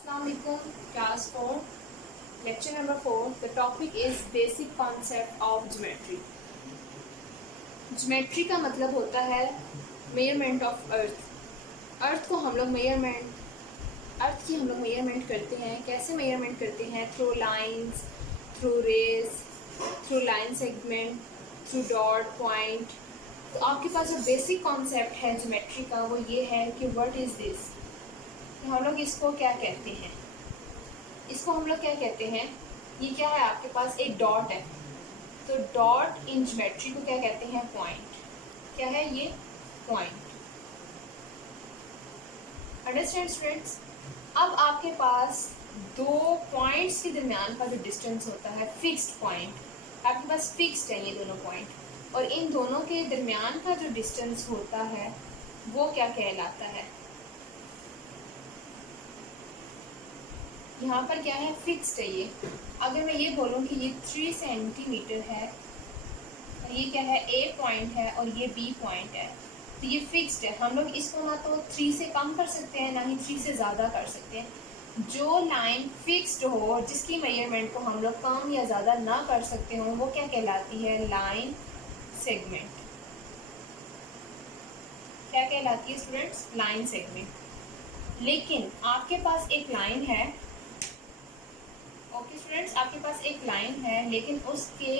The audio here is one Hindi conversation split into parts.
Assalamu alaikum, class 4, lecture number 4. The topic is basic concept of geometry. Geometry का मतलब होता है measurement of earth. अर्थ को हम लोग अर्थ की हम लोग मेजरमेंट करते हैं. कैसे मेजरमेंट करते हैं? Through lines, through rays, through line segment, through dot point. तो आपके पास जो बेसिक कॉन्सेप्ट है ज्योमेट्री का वो ये है कि व्हाट इज़ दिस. हम लोग इसको क्या कहते हैं? इसको हम लोग क्या कहते हैं? ये क्या है? आपके पास एक डॉट है, तो डॉट इन ज्योमेट्री को क्या कहते हैं? पॉइंट. क्या है ये? पॉइंट. Understand students? अब आपके पास दो पॉइंट्स के दरमियान का जो डिस्टेंस होता है, फिक्स्ड पॉइंट, आपके पास फिक्स्ड है ये दोनों पॉइंट, और इन दोनों के दरमियान का जो डिस्टेंस होता है वो क्या कहलाता है? यहाँ पर क्या है? फिक्स्ड है ये. अगर मैं ये बोलूँ कि ये 3 सेंटीमीटर है और ये क्या है? ए पॉइंट है और ये बी पॉइंट है, तो ये फिक्स्ड है. हम लोग इसको ना तो 3 से कम कर सकते हैं ना ही 3 से ज़्यादा कर सकते हैं. जो लाइन फिक्स्ड हो, जिसकी मेजरमेंट को हम लोग कम या ज़्यादा ना कर सकते हो, वो क्या कहलाती है? Line segment. क्या कहलाती है स्टूडेंट्स? Line segment. लेकिन आपके पास एक लाइन है, ओके स्टूडेंट्स, आपके पास एक लाइन है लेकिन उसके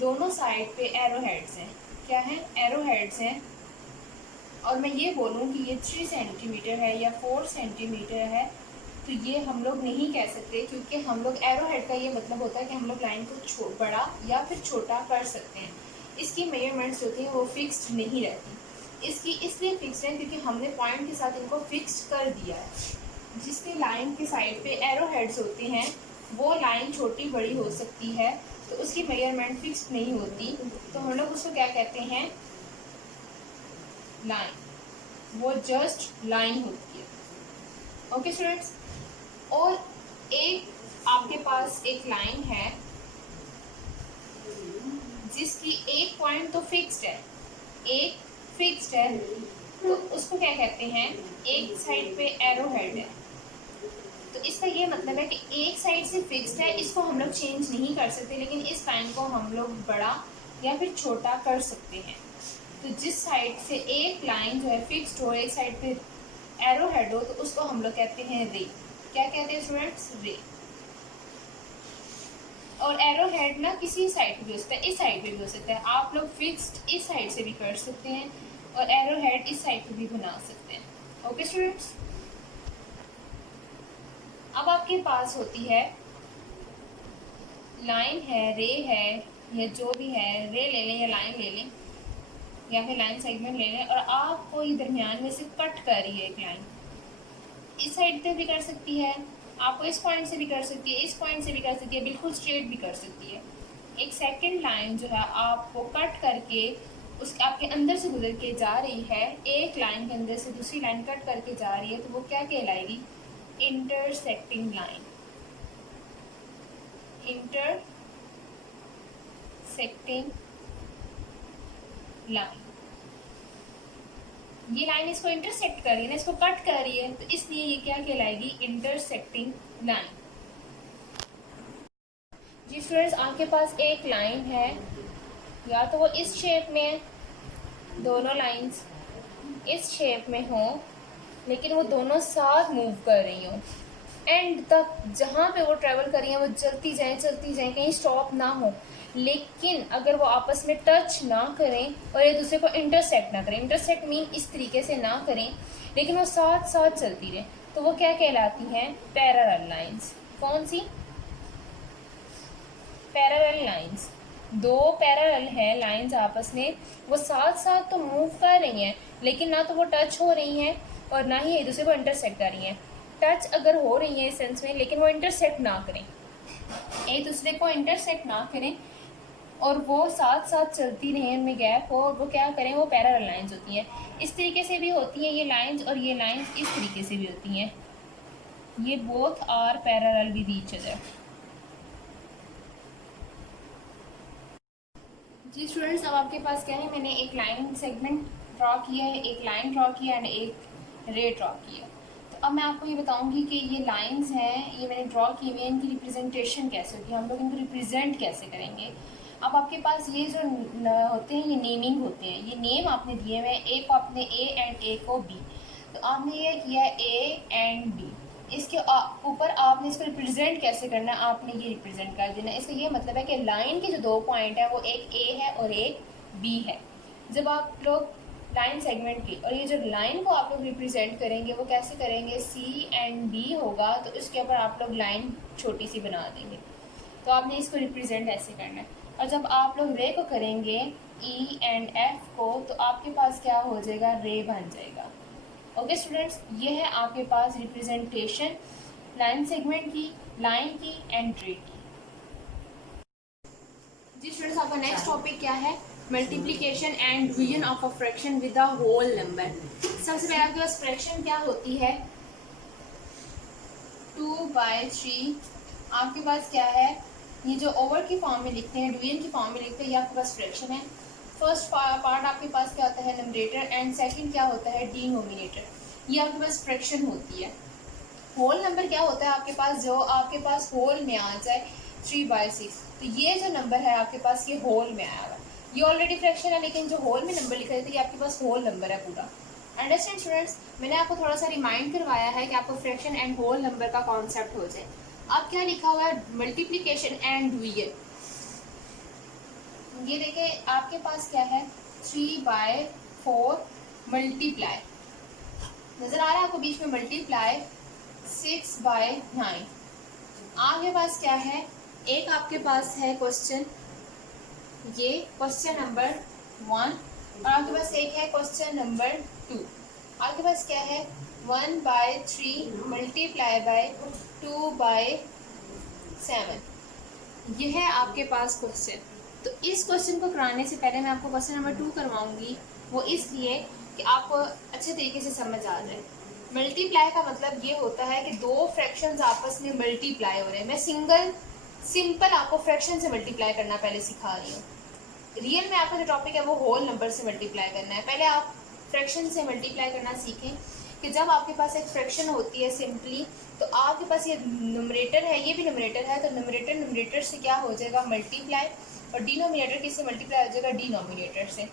दोनों साइड पे एरो हेड्स हैं. क्या है? एरो हेड्स हैं. और मैं ये बोलूँ कि ये 3 सेंटीमीटर है या 4 सेंटीमीटर है, तो ये हम लोग नहीं कह सकते, क्योंकि हम लोग एरो हेड का ये मतलब होता है कि हम लोग लाइन को बड़ा या फिर छोटा कर सकते हैं. इसकी मेजरमेंट्स होती हैं वो फिक्स्ड नहीं रहती. इसकी इसलिए फिक्स्ड है क्योंकि हमने पॉइंट के साथ इनको फिक्स्ड कर दिया है. जिसके लाइन के साइड पे एरो हेड्स होते हैं वो लाइन छोटी बड़ी हो सकती है, तो उसकी मेजरमेंट फिक्स्ड नहीं होती, तो हम लोग उसको क्या कहते हैं? लाइन. वो जस्ट लाइन होती है. Okay students? और एक आपके पास एक लाइन है जिसकी एक पॉइंट तो फिक्स्ड है, एक फिक्स्ड है, तो उसको क्या कहते हैं? एक साइड पे एरो हेड है, तो इसका ये मतलब है कि एक साइड से फिक्स्ड है, इसको हम लोग चेंज नहीं कर सकते, लेकिन इस लाइन को हम लोग बड़ा या फिर छोटा कर सकते हैं. तो जिस साइड से एक लाइन जो है फिक्स्ड हो, एक साइड पे एरो हेड हो, तो उसको हम लोग कहते हैं रे. क्या कहते हैं स्टूडेंट्स? रे. और एरो हेड ना किसी साइड पे भी हो सकता है, इस साइड पे भी हो सकता है. आप लोग फिक्स्ड इस साइड से भी कर सकते हैं और एरो हेड इस साइड पे भी बना सकते हैं. Okay students? अब आपके पास होती है लाइन है, रे है, या जो भी है, रे ले लें या लाइन ले लें या फिर लाइन सेगमेंट ले लें, और आपको ये दरमियान में से कट कर रही है एक लाइन. इस साइड पे भी कर सकती है, आपको इस पॉइंट से भी कर सकती है, इस पॉइंट से भी कर सकती है, बिल्कुल स्ट्रेट भी कर सकती है. एक सेकंड लाइन जो है आपको कट करके उस आपके अंदर से गुजर के जा रही है, एक लाइन के अंदर से दूसरी लाइन कट करके जा रही है, तो वो क्या कहलाएगी? Intersecting line. Intersecting line. ये लाइन इसको इंटरसेक्ट कर रही है ना, इसको कट कर रही है, तो इसलिए ये क्या कहलाएगी? Intersecting line. जी स्टूडेंट्स, आपके पास एक लाइन है, या तो वो इस शेप में है, दोनों लाइंस इस शेप में हो, लेकिन वो दोनों साथ मूव कर रही हो, एंड तक जहाँ पे वो ट्रैवल कर रही हैं वो चलती जाएं, कहीं स्टॉप ना हो. लेकिन अगर वो आपस में टच ना करें और एक दूसरे को इंटरसेक्ट ना करें, इंटरसेक्ट मीन इस तरीके से ना करें, लेकिन वो साथ साथ चलती रहे, तो वो क्या कहलाती हैं? Parallel lines. कौन सी? Parallel lines. दो पैरेलल है लाइंस आपस में, वो साथ साथ तो मूव कर रही हैं, लेकिन ना तो वो टच हो रही हैं और ना ही एक दूसरे को इंटरसेक्ट कर रही हैं. टच अगर हो रही है इस सेंस में, लेकिन वो इंटरसेक्ट ना करें, एक दूसरे को इंटरसेक्ट ना करें, और वो साथ साथ चलती रहें, उनमें गैप हो, और वो क्या करें? वो पैरेलल लाइंस होती हैं. इस तरीके से भी होती हैं ये लाइंस, और ये लाइंस इस तरीके से भी होती हैं. ये both are parallel with each other. जी स्टूडेंट्स, अब आपके पास क्या है? मैंने एक लाइन सेगमेंट ड्रॉ किया है, एक लाइन ड्रॉ किया एंड एक रे ड्रॉ किया. तो अब मैं आपको ये बताऊंगी कि ये लाइंस हैं, ये मैंने ड्रॉ की हुई है, इनकी रिप्रेजेंटेशन कैसे होगी, हम लोग इनको रिप्रेजेंट कैसे करेंगे। अब आपके पास ये जो होते हैं ये नेमिंग होते हैं, ये नेम आपने दिए हुए हैं, ए को आपने ए एंड ए को बी, तो आपने ये किया ए एंड बी, इसके ऊपर आपने इसको रिप्रेजेंट कैसे करना है, आपने ये रिप्रेजेंट कर देना। इसका ये मतलब है कि लाइन के जो 2 पॉइंट है वो एक ए है और एक बी है। जब आप लोग लाइन सेगमेंट की और ये जो लाइन को आप लोग रिप्रेजेंट करेंगे वो कैसे करेंगे, सी एंड डी होगा तो इसके ऊपर आप लोग लाइन छोटी सी बना देंगे, तो आपने इसको रिप्रेजेंट ऐसे करना है। और जब आप लोग रे को करेंगे ई एंड एफ को, तो आपके पास क्या हो जाएगा, रे बन जाएगा। ओके स्टूडेंट्स, ये है आपके पास रिप्रेजेंटेशन लाइन सेगमेंट की, लाइन की एंड रे की। जी स्टूडेंट्स, आपका नेक्स्ट टॉपिक क्या है, multiplication and division of a fraction with a whole number. सबसे पहले आपके पास फ्रैक्शन क्या होती है, 2/3। आपके पास क्या है, ये जो ओवर की फॉर्म में लिखते हैं, डिवीजन की फॉर्म में लिखते हैं, ये आपके पास फ्रैक्शन है। फर्स्ट पार्ट आपके पास क्या होता है, नंबरेटर, एंड सेकंड क्या होता है, डिनोमिनेटर। ये आपके पास फ्रैक्शन होती है। होल नंबर क्या होता है आपके पास, जो आपके पास होल में आ जाए, 3/6। तो ये जो नंबर है आपके पास, ये होल में आया हुआ है, ये ऑलरेडी फ्रैक्शन है, लेकिन जो होल में नंबर लिखा जाता है ये आपके पास होल नंबर है पूरा। अंडरस्टैंड स्टूडेंट्स, मैंने आपको थोड़ा सा रिमाइंड करवाया है कि आपको फ्रैक्शन एंड होल नंबर का कॉन्सेप्ट हो जाए। अब क्या लिखा हुआ है, मल्टीप्लिकेशन एंड डिवीजन। ये देखिए आपके पास क्या है, 3/4 मल्टीप्लाई, नजर आ रहा है आपको बीच में मल्टीप्लाई 6/9। आपके पास क्या है, एक आपके पास है क्वेश्चन, ये क्वेश्चन नंबर 1, और आपके पास एक है क्वेश्चन नंबर 2। आपके पास क्या है, 1/3 मल्टीप्लाई बाय 2/7। ये है आपके पास क्वेश्चन। तो इस क्वेश्चन को कराने से पहले मैं आपको क्वेश्चन नंबर 2 करवाऊंगी, वो इसलिए कि आपको अच्छे तरीके से समझ आ जाए। मल्टीप्लाई का मतलब ये होता है कि दो फ्रैक्शंस आपस में मल्टीप्लाई हो रहे हैं। मैं सिंपल आपको फ्रैक्शन से मल्टीप्लाई करना पहले सिखा रही हूँ। रियल में आपका जो टॉपिक है वो होल नंबर से मल्टीप्लाई करना है। पहले आप फ्रैक्शन से मल्टीप्लाई करना सीखें कि जब आपके पास एक फ्रैक्शन होती है सिंपली, तो आपके पास ये न्यूमरेटर है, ये भी न्यूमरेटर है, तो न्यूमरेटर से क्या हो जाएगा, मल्टीप्लाई, और डिनोमिनेटर किससे मल्टीप्लाई हो जाएगा, डिनोमिनेटर से।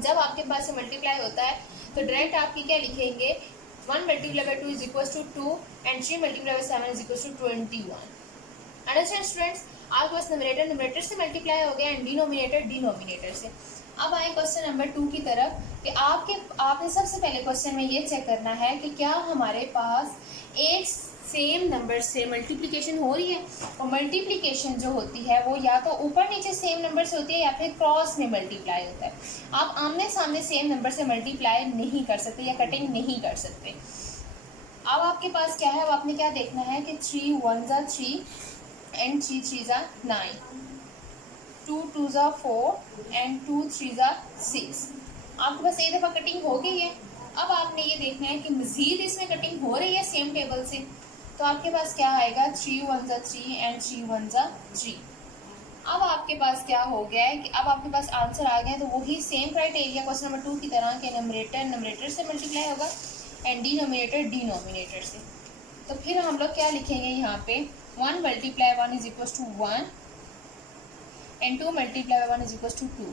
जब आपके पास ये मल्टीप्लाई होता है तो डायरेक्ट आपकी क्या लिखेंगे, 1 multiply by 2 is equal to 2 and 3 multiply by 7 is equal to 21। Understand students, आपके पास न्यूमरेटर से मल्टीप्लाई हो गया एंड डिनोमिनेटर से। अब आए क्वेश्चन नंबर 2 की तरफ कि आपने सबसे पहले क्वेश्चन में ये चेक करना है कि क्या हमारे पास एक सेम नंबर से मल्टीप्लिकेशन हो रही है। और मल्टीप्लिकेशन जो होती है वो या तो ऊपर नीचे सेम नंबर से होती है या फिर क्रॉस में मल्टीप्लाई होता है। आप आमने सामने सेम नंबर से मल्टीप्लाई नहीं कर सकते या कटिंग नहीं कर सकते। अब आपके पास क्या है, अब आपने क्या देखना है कि 3 1 ज़ा 3 एंड 3 3 ज़ा 9, 2 2 ज़ा 4 एंड 2 3 ज़ा 6। आपके पास एक दफ़ा कटिंग हो गई है। अब आपने ये देखना है कि मज़ीद इसमें कटिंग हो रही है सेम टेबल से, तो आपके पास क्या आएगा, 3 1 ज़ा 3 एंड 3 1 ज़ा 3। अब आपके पास क्या हो गया है कि अब आपके पास आंसर आ गया, तो वही सेम क्राइटेरिया क्वेश्चन नंबर 2 की तरह के नंबरेटर से मल्टीप्लाई होगा एंड डिनोमिनेटर से। तो फिर हम लोग क्या लिखेंगे यहाँ पे, 1 multiply 1 is equal to 1 and 2 multiply 1 is equal to 2।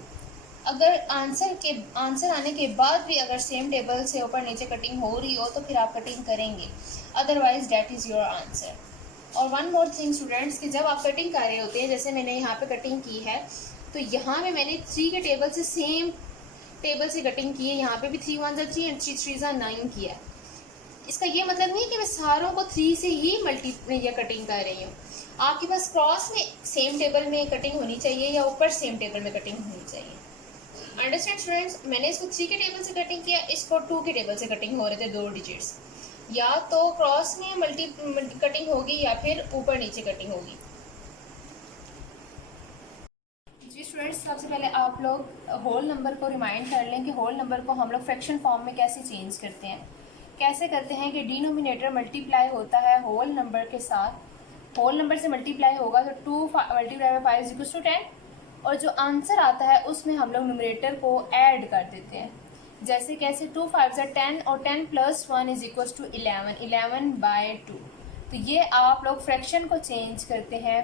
अगर आंसर आने के बाद भी अगर सेम टेबल से ऊपर नीचे कटिंग हो रही हो तो फिर आप कटिंग करेंगे, otherwise that is your answer. और वन मोर थिंग स्टूडेंट्स, कि जब आप कटिंग कर रहे होते हैं, जैसे मैंने यहाँ पे कटिंग की है, तो यहाँ पे मैंने 3 के टेबल से सेम टेबल से कटिंग की है, यहाँ पे भी 3 1 ज़ा 3 एंड 3 3 ज़ा 9 किया है। इसका ये मतलब नहीं कि मैं सारों को 3 से ही या कटिंग कर रही हूँ। आपके पास क्रॉस में सेम टेबल में कटिंग होनी चाहिए या ऊपर सेम टेबल में कटिंग होनी चाहिए। अंडरस्टैंड स्टूडेंट्स, मैंने इसको 3 के टेबल से कटिंग किया, इसको 2 के टेबल से कटिंग हो रहे थे 2 डिजिट्स। या तो क्रॉस में कटिंग होगी या फिर ऊपर नीचे कटिंग होगी। जी स्टूडेंट्स, सबसे पहले आप लोग होल नंबर को रिमाइंड कर लें कि होल नंबर को हम लोग फ्रैक्शन फॉर्म में कैसे चेंज करते हैं। कैसे करते हैं कि डिनोमिनेटर मल्टीप्लाई होता है होल नंबर के साथ, होल नंबर से मल्टीप्लाई होगा तो 2 multiply by 5 is equal to 10, और जो आंसर आता है उसमें हम लोग न्यूमरेटर को ऐड कर देते हैं। जैसे कैसे 2 5 10 और 10 + 1 = 11, 11/2। तो ये आप लोग फ्रैक्शन को चेंज करते हैं,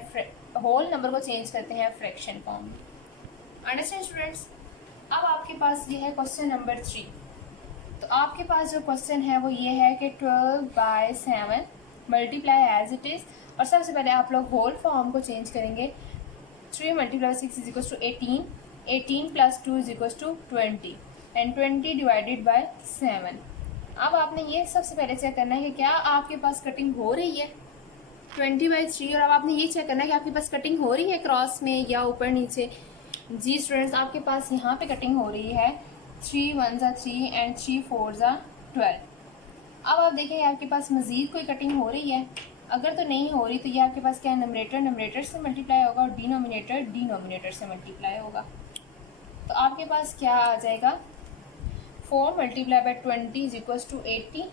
होल नंबर को चेंज करते हैं फ्रैक्शन फॉर्म में। Understand students. अब आपके पास ये है क्वेश्चन नंबर 3। तो आपके पास जो क्वेश्चन है वो ये है कि 12/7 मल्टीप्लाई एज इट इज़, और सबसे पहले आप लोग होल फॉर्म को चेंज करेंगे। 3 × 6 = 18, 18 + 2 = 20 एंड 20 डिवाइडेड बाय 7। अब आपने ये सबसे पहले चेक करना है कि क्या आपके पास कटिंग हो रही है 20/3, और अब आपने ये चेक करना है कि आपके पास कटिंग हो रही है क्रॉस में या ऊपर नीचे। जी स्टूडेंट्स, आपके पास यहाँ पे कटिंग हो रही है। 3 1 = 3 एंड 3 4 = 12। अब आप देखें आपके पास मज़ीद कोई कटिंग हो रही है। अगर तो नहीं हो रही तो ये आपके पास क्या है, नंबरेटर नंबरेटर से मल्टीप्लाई होगा और डिनोमिनेटर डिनोमिनेटर से मल्टीप्लाई होगा। तो आपके पास क्या आ जाएगा, 4 × 20 = 80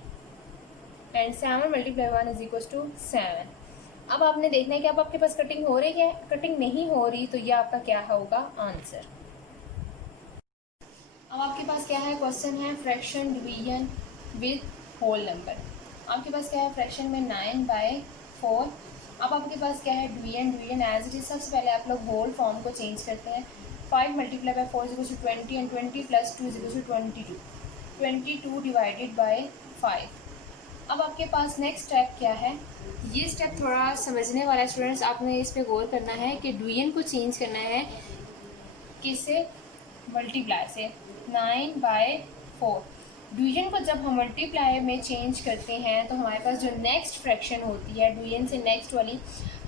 एंड 7 × 1 = 7। अब आपने देखना है कि अब आपके पास कटिंग हो रही है, कटिंग नहीं हो रही तो ये आपका क्या होगा आंसर। अब आपके पास क्या है, क्वेश्चन है fraction division with whole number. आपके पास क्या है, फ्रैक्शन में 9/4। अब आपके पास क्या है, division division as it is. सबसे पहले आप लोग होल फॉर्म को चेंज करते हैं। 5 × 4 = 20 एंड 20 + 2 = 22, 22 डिवाइडेड बाय 5। अब आपके पास नेक्स्ट स्टेप क्या है, ये स्टेप थोड़ा समझने वाला है स्टूडेंट्स, आपने इस पे गौर करना है कि डिवीजन को चेंज करना है किससे, मल्टीप्लाई से। 9/4 डिवीजन को जब हम मल्टीप्लाई में चेंज करते हैं तो हमारे पास जो नेक्स्ट फ्रैक्शन होती है डिवीजन से नेक्स्ट वाली,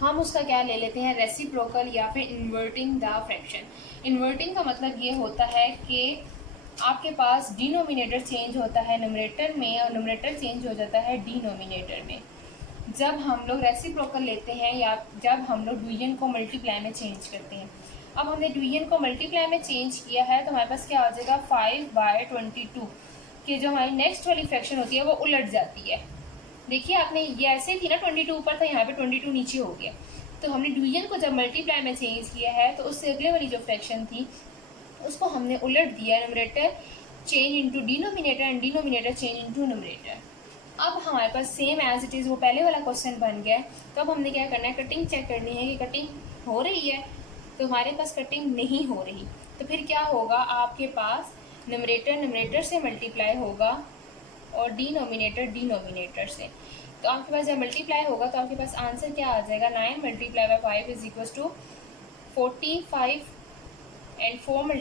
हम उसका क्या ले लेते हैं, रेसिप्रोकल या फिर इन्वर्टिंग द फ्रैक्शन। इन्वर्टिंग का मतलब ये होता है कि आपके पास डिनोमिनेटर चेंज होता है नंबरेटर में और नंबरेटर चेंज हो जाता है डिनोमिनेटर में जब हम लोग रेसिप्रोकल लेते हैं या जब हम लोग डिवीजन को मल्टीप्लाई में चेंज करते हैं। अब हमने डिवीजन को मल्टीप्लाई में चेंज किया है तो हमारे पास क्या आ जाएगा, 5/22 कि जो हमारी नेक्स्ट वाली फ्रैक्शन होती है वो उलट जाती है। देखिए आपने ये ऐसे थी ना, 22 ऊपर था, यहाँ पे 22 नीचे हो गया। तो हमने डिवीजन को जब मल्टीप्लाई में चेंज किया है तो उससे अगले वाली जो फ्रैक्शन थी उसको हमने उलट दिया, numerator change into denominator and denominator change into numerator. अब हमारे पास सेम एज इट इज़ वो पहले वाला क्वेश्चन बन गया। तो अब हमने क्या करना है, कटिंग चेक करनी है कि कटिंग हो रही है। तो हमारे पास कटिंग नहीं हो रही तो फिर क्या होगा, आपके पास नंबरेटर नंबरेटर से मल्टीप्लाई होगा और डिनोमिनेटर डिनोमिनेटर से। तो आपके पास जब मल्टीप्लाई होगा तो आपके पास आंसर क्या आ जाएगा, 9 × 5 = 45 एंड 4 ×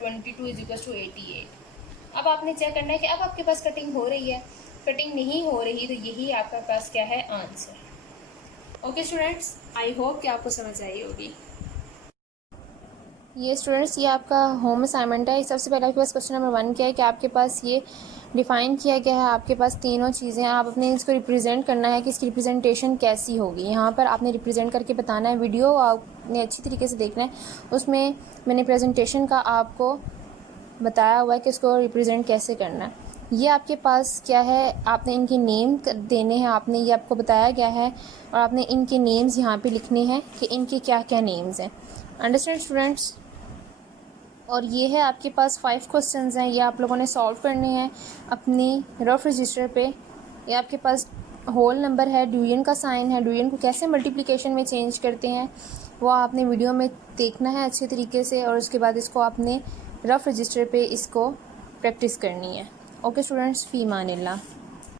22 = 88। अब आपने चेक करना है कि अब आपके पास कटिंग हो रही है, कटिंग नहीं हो रही तो यही आपके पास क्या है, answer. Okay students, I hope कि आपको समझ आई होगी। ये स्टूडेंट्स, ये आपका होम असाइनमेंट है। सबसे पहले आपके पास क्वेश्चन नंबर 1 क्या है कि आपके पास ये डिफ़ाइन किया गया है, आपके पास तीनों चीज़ें, आप अपने इसको रिप्रेजेंट करना है कि इसकी रिप्रेजेंटेशन कैसी होगी। यहाँ पर आपने रिप्रेजेंट करके बताना है। वीडियो आपने अच्छी तरीके से देखना है, उसमें मैंने प्रेजेंटेशन का आपको बताया हुआ है कि इसको रिप्रेजेंट कैसे करना है। ये आपके पास क्या है, आपने इनके नेम देने हैं, आपने ये आपको बताया गया है और आपने इनके नेम्स यहाँ पे लिखने हैं कि इनके क्या क्या नेम्स हैं। Understand students. और ये है आपके पास 5 क्वेश्चंस हैं, ये आप लोगों ने सॉल्व करने हैं अपनी रफ रजिस्टर पे। ये आपके पास होल नंबर है, डिवीजन का साइन है, डिवीजन को कैसे मल्टीप्लिकेशन में चेंज करते हैं वो आपने वीडियो में देखना है अच्छे तरीके से, और उसके बाद इसको आपने रफ रजिस्टर पे इसको प्रैक्टिस करनी है। ओके स्टूडेंट्स, फ़ी मानिल्लाह।